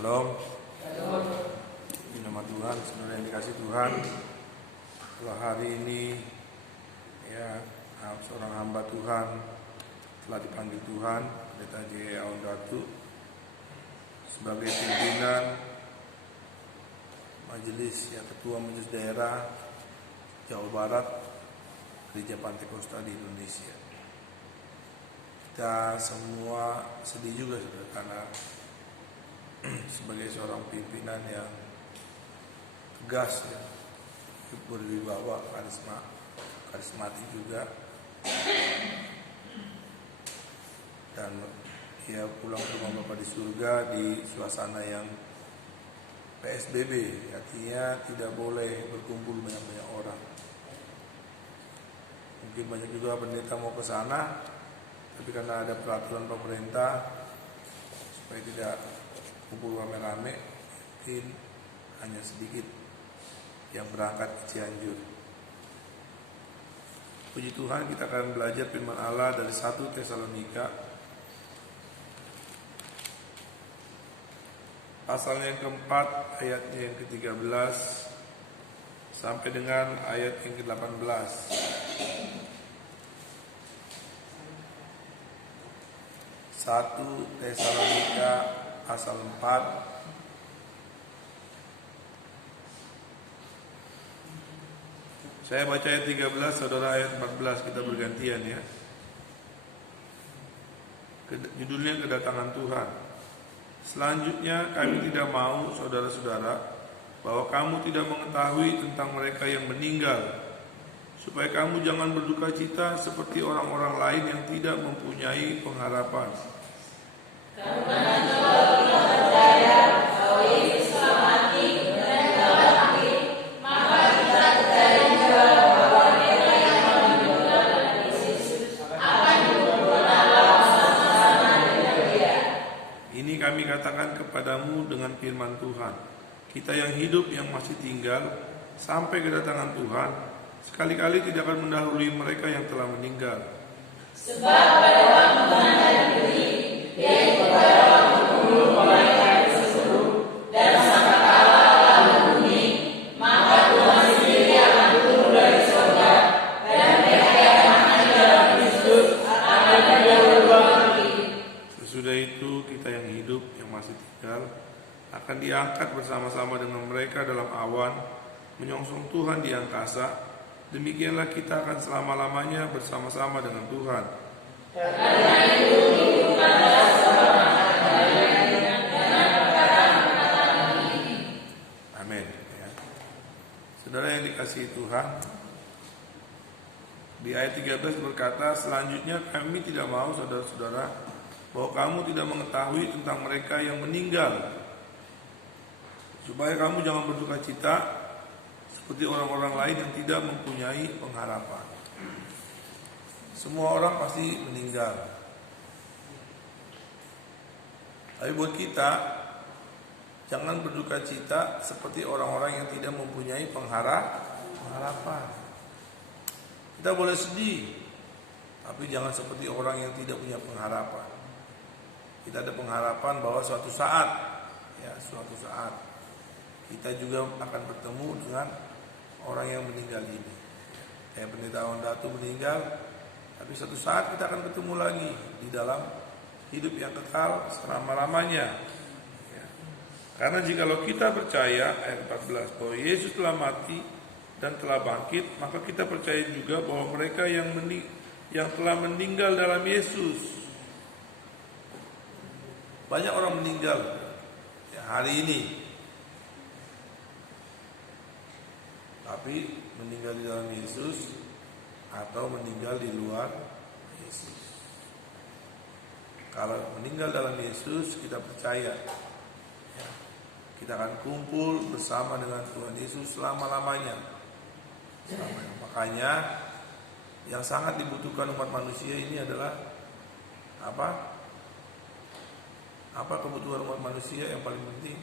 Shalom. Di nama Tuhan, saudara yang dikasih Tuhan, setelah hari ini seorang hamba Tuhan telah dipanggil Tuhan, Pendeta J. Aundatu, sebagai pimpinan majelis, ketua majelis daerah Jawa Barat Gereja Pantai Kosta di Indonesia. Kita semua sedih juga, saudara, karena sebagai seorang pimpinan yang tegas, berwibawa, karismatik juga, dan ia pulang ke rumah Bapa di surga di suasana yang PSBB, artinya tidak boleh berkumpul banyak-banyak orang. Mungkin banyak juga pendeta mau ke sana, tapi karena ada peraturan pemerintah supaya tidak kumpul rame-rame, mungkin hanya sedikit yang berangkat ke Cianjur. Puji Tuhan, kita akan belajar firman Allah dari 1 Tesalonika pasal yang keempat, ayatnya yang ke-13 sampai dengan ayat yang ke-18. 1 Tesalonika pasal 4 saya baca ayat 13, saudara ayat 14, kita bergantian ya. Judulnya Kedatangan Tuhan. Selanjutnya kami tidak mau, saudara-saudara, bahwa kamu tidak mengetahui tentang mereka yang meninggal, supaya kamu jangan berduka cita seperti orang-orang lain yang tidak mempunyai pengharapan. Karena kita percaya bahwa Yesus telah mati dan telah bangkit, maka kita percaya juga bahwa mereka yang meninggal dalam Yesus akan dikumpulkan Allah bersama-sama dengan Dia. Ini kami katakan kepadamu dengan firman Tuhan. Kita yang hidup yang masih tinggal sampai kedatangan Tuhan, sekali-kali tidak akan mendahului mereka yang telah meninggal. Sebab pada waktu Tuhan akan beri, yaitu pada waktu pembuluh mereka tersebut, dan sangkakala akan berbunyi, maka Tuhan sendiri akan turun dari surga, dan mereka yang mati dalam Kristus akan didahului bangkit. Sesudah itu kita yang hidup yang masih tinggal akan diangkat bersama-sama dengan mereka dalam awan, menyongsong Tuhan di angkasa. Demikianlah kita akan selama-lamanya bersama-sama dengan Tuhan. Karena itu hidupkanlah seorang dengan perkataan ini. Amin. Saudara yang dikasihi Tuhan, di ayat 13 berkata, selanjutnya kami tidak mau, saudara-saudara, bahwa kamu tidak mengetahui tentang mereka yang meninggal, supaya kamu jangan berduka cita seperti orang-orang lain yang tidak mempunyai pengharapan. Semua orang pasti meninggal. Tapi buat kita, jangan berduka cita seperti orang-orang yang tidak mempunyai pengharapan. Kita boleh sedih, tapi jangan seperti orang yang tidak punya pengharapan. Kita ada pengharapan bahwa suatu saat kita juga akan bertemu dengan orang yang meninggal ini. Kayak Pendeta Aundatu meninggal, tapi suatu saat kita akan bertemu lagi di dalam hidup yang kekal selama-lamanya. Karena jikalau kita percaya, ayat 14, bahwa Yesus telah mati dan telah bangkit, maka kita percaya juga bahwa mereka yang telah meninggal dalam Yesus. Banyak orang meninggal hari ini, tapi meninggal di dalam Yesus atau meninggal di luar Yesus. Kalau meninggal dalam Yesus, kita percaya kita akan kumpul bersama dengan Tuhan Yesus selama-lamanya. Makanya yang sangat dibutuhkan umat manusia ini adalah apa? Apa kebutuhan umat manusia yang paling penting?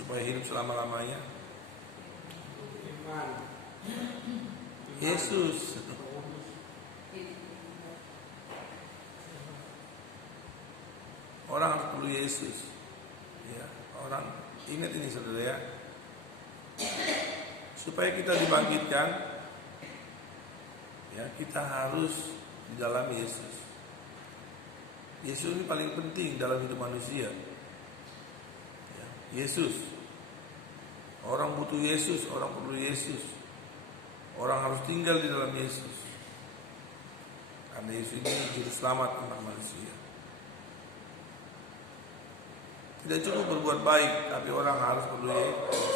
Supaya hidup selama-lamanya. Yesus. Yesus. Ya, orang ingat ini saudara ya. Supaya kita dibangkitkan, ya kita harus di dalam Yesus. Yesus ini paling penting dalam hidup manusia. Ya, Yesus. Orang butuh Yesus, orang perlu Yesus. Orang harus tinggal di dalam Yesus. Karena Yesus ini juru selamat untuk manusia. Tidak cukup berbuat baik, tapi orang harus perlu Yesus.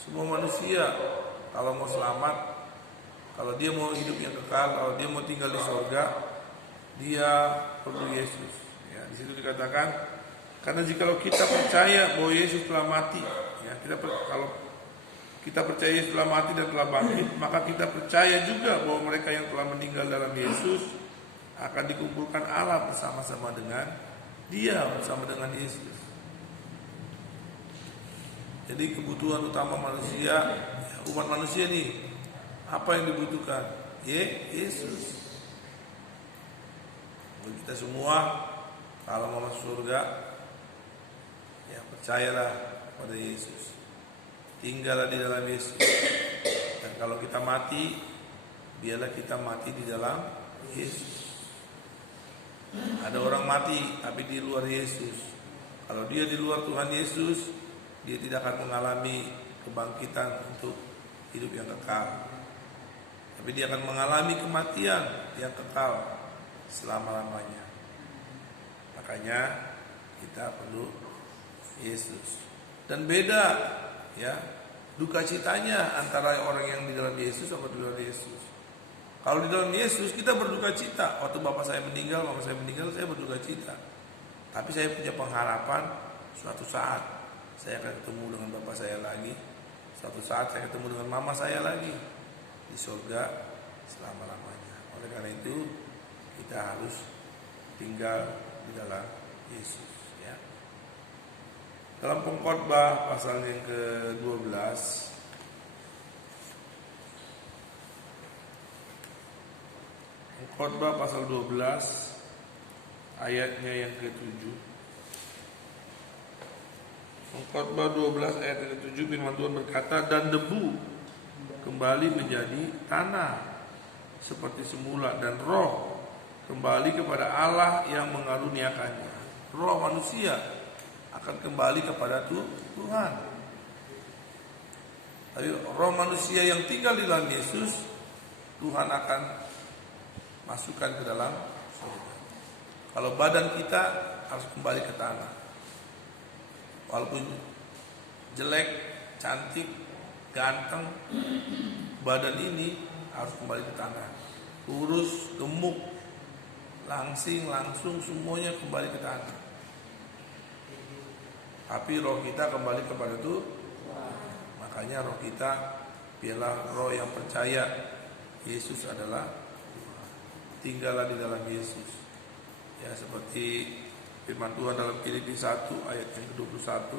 Semua manusia kalau mau selamat, kalau dia mau hidup yang kekal, kalau dia mau tinggal di surga, dia perlu Yesus. Ya, di situ dikatakan, karena jikalau kita percaya bahwa Yesus telah mati, ya, kalau kita percaya Yesus telah mati dan telah bangkit, maka kita percaya juga bahwa mereka yang telah meninggal dalam Yesus akan dikumpulkan Allah bersama-sama dengan Dia, bersama dengan Yesus. Jadi kebutuhan utama manusia, umat manusia nih, apa yang dibutuhkan? Yesus. Bagi kita semua, kalau mau masuk surga, ya percayalah pada Yesus. Tinggallah di dalam Yesus. Dan kalau kita mati, biarlah kita mati di dalam Yesus. Ada orang mati tapi di luar Yesus. Kalau dia di luar Tuhan Yesus, dia tidak akan mengalami kebangkitan untuk hidup yang kekal. Tapi dia akan mengalami kematian yang kekal selama-lamanya. Makanya kita perlu Yesus. Dan beda ya duka citanya antara orang yang di dalam Yesus sama di luar Yesus. Kalau di dalam Yesus kita berduka cita. Waktu bapak saya meninggal, mama saya meninggal, saya berduka cita. Tapi saya punya pengharapan suatu saat saya akan ketemu dengan bapak saya lagi. Suatu saat saya ketemu dengan mama saya lagi di surga selama-lamanya. Oleh karena itu kita harus tinggal di dalam Yesus ya. Dalam Pengkhotbah pasal yang ke-12 Pengkhotbah pasal 12 ayatnya yang ke-7. Pengkhotbah 12 ayat yang ke-7 firman Tuhan berkata, dan debu kembali menjadi tanah seperti semula, dan roh kembali kepada Allah yang mengaruniakannya. Roh manusia akan kembali kepada Tuhan. Tapi roh manusia yang tinggal di dalam Yesus, Tuhan akan masukkan ke dalam surga. Kalau badan kita harus kembali ke tanah. Walaupun jelek, cantik, ganteng, badan ini harus kembali ke tanah. Kurus, gemuk, langsing, langsung, semuanya kembali ke tanah. Tapi roh kita kembali kepada Tuhan. Makanya roh kita biarlah roh yang percaya Yesus adalah Tuhan. Tinggallah di dalam Yesus. Ya, seperti firman Tuhan dalam Filipi 1 ayat yang ke-21.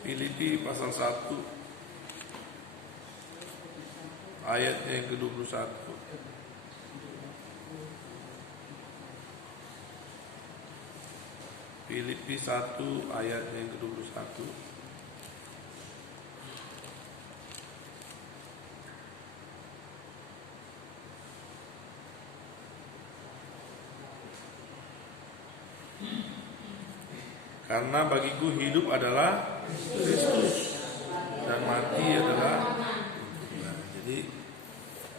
Filipi pasal 1 ayatnya yang ke-21. Filipi 1 ayatnya yang ke-21. Karena bagiku hidup adalah Kristus dan mati adalah Tuhan. Jadi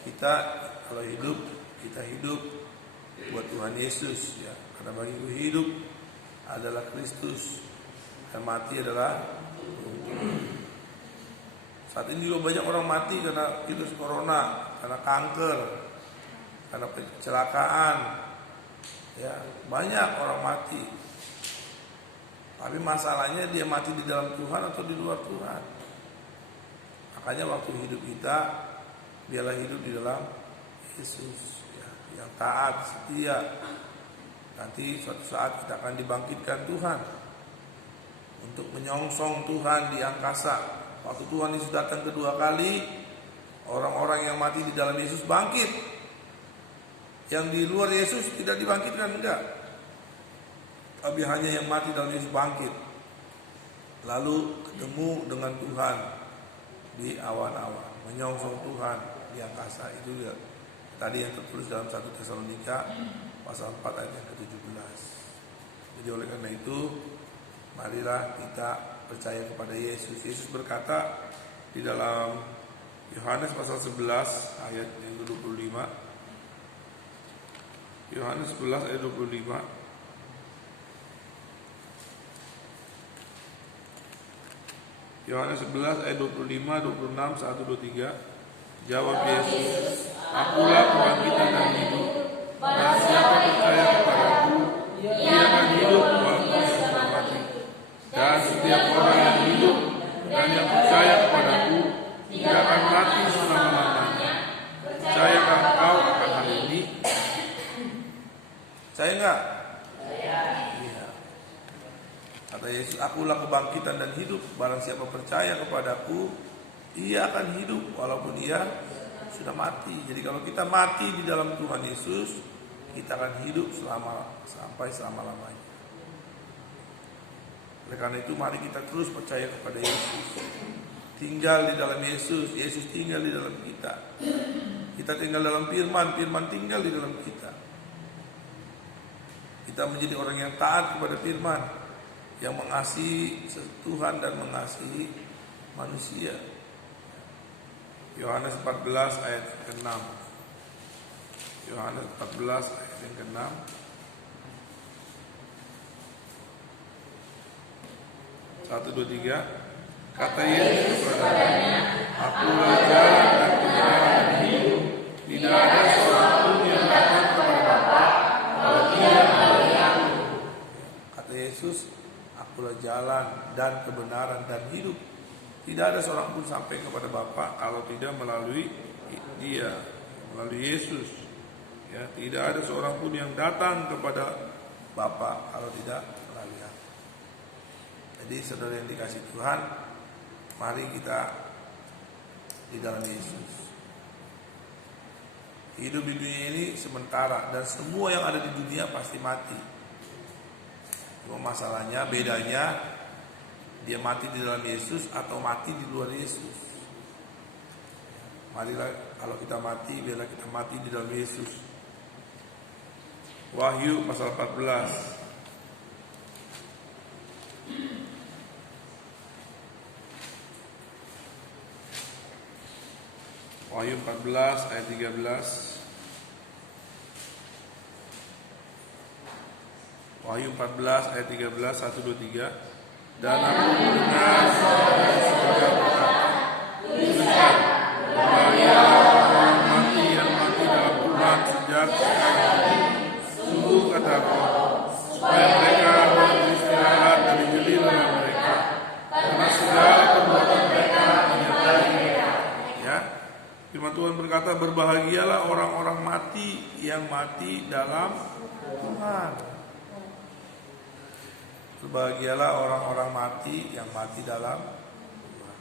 kita kalau hidup, kita hidup buat Tuhan Yesus ya. Karena bagiku hidup adalah Kristus dan mati adalah Tuhan. Saat ini juga banyak orang mati karena virus corona, karena kanker, karena kecelakaan. Ya, banyak orang mati. Tapi masalahnya dia mati di dalam Tuhan atau di luar Tuhan. Makanya waktu hidup kita biarlah hidup di dalam Yesus ya, yang taat, setia. Nanti suatu saat kita akan dibangkitkan Tuhan untuk menyongsong Tuhan di angkasa. Waktu Tuhan Yesus datang kedua kali, orang-orang yang mati di dalam Yesus bangkit. Yang di luar Yesus tidak dibangkitkan, enggak. tapi hanya yang mati dalam Yesus bangkit, lalu ketemu dengan Tuhan di awan-awan, menyongsong Tuhan di angkasa. Itu ya, tadi yang tertulis dalam 1 Tesalonika pasal 4 ayat yang ke-17. Jadi oleh karena itu, marilah kita percaya kepada Yesus. Yesus berkata di dalam Yohanes pasal 11 ayat yang ke-25. Yohanes 11 ayat 25. Yohanes 11 ayat 25, 26, 1, 23. Jawab Yesus, "Akulah kebangkitan dan hidup. Barang siapa percaya kepadaku, ia akan hidup walaupun sudah mati. Dan setiap orang yang hidup dan yang percaya kepadaku tidak akan mati selama-lamanya. Percayakah engkau akan hal ini?" Percaya enggak? Iya. Kata Yesus, "Akulah kebangkitan dan hidup. Barang siapa percaya kepadaku, ia akan hidup walaupun ia sudah mati." Jadi kalau kita mati di dalam Tuhan Yesus, kita akan hidup sampai selama-lamanya. Oleh karena itu, mari kita terus percaya kepada Yesus. Tinggal di dalam Yesus, Yesus tinggal di dalam kita. Kita tinggal dalam firman, firman tinggal di dalam kita. Kita menjadi orang yang taat kepada firman, yang mengasihi Tuhan dan mengasihi manusia. Yohanes 14 ayat ke-6. Yohanes 14 ayat yang ke-6. Satu, dua, tiga. Kata Yesus kepadanya, "Akulah jalan dan kebenaran dan hidup. Tidak ada seorang pun yang datang kepada Bapa kalau tidak melalui Aku." Kata Yesus, "Akulah jalan dan kebenaran dan hidup. Tidak ada seorang pun sampai kepada Bapa kalau tidak melalui Dia, melalui Yesus. Ya, tidak ada seorang pun yang datang kepada Bapa kalau tidak melalui Aku." Jadi saudara yang dikasih Tuhan, mari kita di dalam Yesus. Hidup di dunia ini sementara, dan semua yang ada di dunia pasti mati. Cuma masalahnya, bedanya, dia mati di dalam Yesus atau mati di luar Yesus. Marilah kalau kita mati, biarlah kita mati di dalam Yesus. Wahyu pasal 14. Wahyu 14 ayat 13. Wahyu 14 ayat 13, 1, 2, 3. Dan aku mendengar suara dari surga berkata, "Tuliskan, berbahagialah orang mati yang mati dalam Tuhan sejak sekarang ini. Sungguh kataku, supaya mereka beristirahat dari jelih lelah mereka, karena segala perbuatan mereka menyertai mereka." Ya, firman Tuhan berkata, berbahagialah orang-orang mati yang mati dalam Tuhan. Berbahagialah orang-orang mati yang mati dalam Tuhan.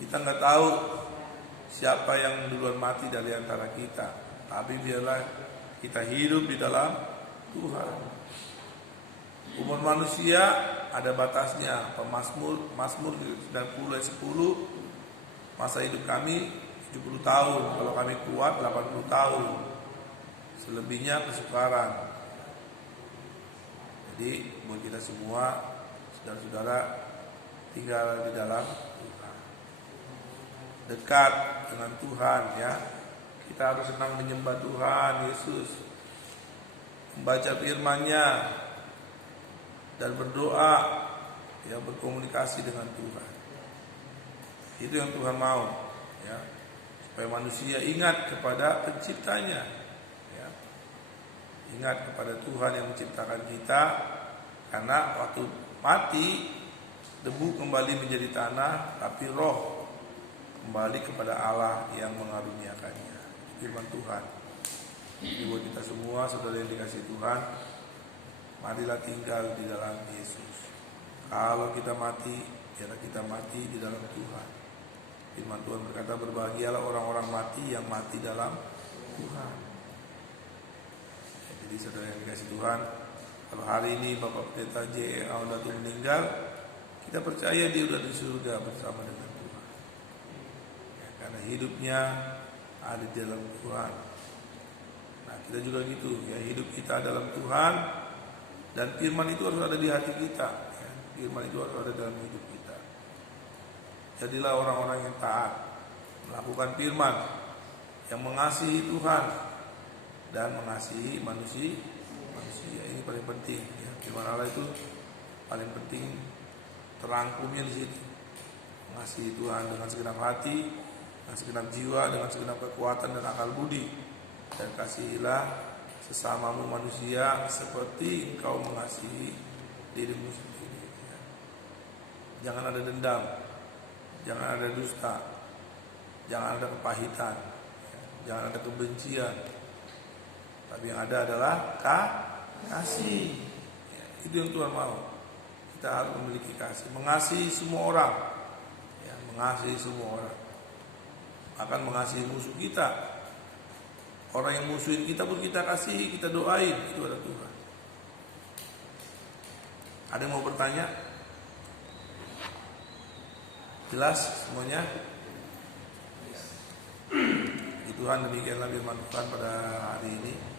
Kita nggak tahu siapa yang duluan mati dari antara kita, tapi biarlah kita hidup di dalam Tuhan. Umur manusia ada batasnya. Mazmur 90 ayat 10, masa hidup kami 70 tahun, kalau kami kuat 80 tahun, selebihnya kesukaran. Jadi buat kita semua, saudara-saudara, tinggal di dalam Tuhan, dekat dengan Tuhan, ya. Kita harus senang menyembah Tuhan Yesus, membaca firman-Nya, dan berdoa, ya, berkomunikasi dengan Tuhan. Itu yang Tuhan mau, ya, supaya manusia ingat kepada Penciptanya. Ingat kepada Tuhan yang menciptakan kita, karena waktu mati debu kembali menjadi tanah, tapi roh kembali kepada Allah yang mengaruniakannya. Firman Tuhan. Jadi buat kita semua, saudara yang dikasih Tuhan, marilah tinggal di dalam Yesus. Kalau kita mati, biarlah kita mati di dalam Tuhan. Firman Tuhan berkata, berbahagialah orang-orang mati yang mati dalam Tuhan. Jadi saudara yang dikasih Tuhan, kalau hari ini Bapak Pendeta J. Audatu meninggal, kita percaya dia sudah di surga bersama dengan Tuhan. Ya, karena hidupnya ada di dalam Tuhan. Nah, kita juga gitu, ya, hidup kita dalam Tuhan, dan firman itu harus ada di hati kita. Ya. Firman itu harus ada dalam hidup kita. Jadilah orang-orang yang taat, melakukan firman, yang mengasihi Tuhan dan mengasihi manusia. Ini paling penting. Ya. Firman Allah itu paling penting, terangkumnya di situ. Mengasihi Tuhan dengan segenap hati, dengan segenap jiwa, dengan segenap kekuatan dan akal budi. Dan kasihilah sesamamu manusia seperti engkau mengasihi dirimu sendiri. Ya. Jangan ada dendam, jangan ada dusta, jangan ada kepahitan, ya. Jangan ada kebencian. Tapi yang ada adalah kasih. Ya, itu yang Tuhan mau. Kita harus memiliki kasih, mengasihi semua orang, ya, mengasihi semua orang, akan mengasihi musuh kita. Orang yang musuhin kita pun kita kasihi, kita doain. Itu ada Tuhan. Ada yang mau bertanya? Jelas semuanya? Tuhan, demikianlah firman Tuhan pada hari ini.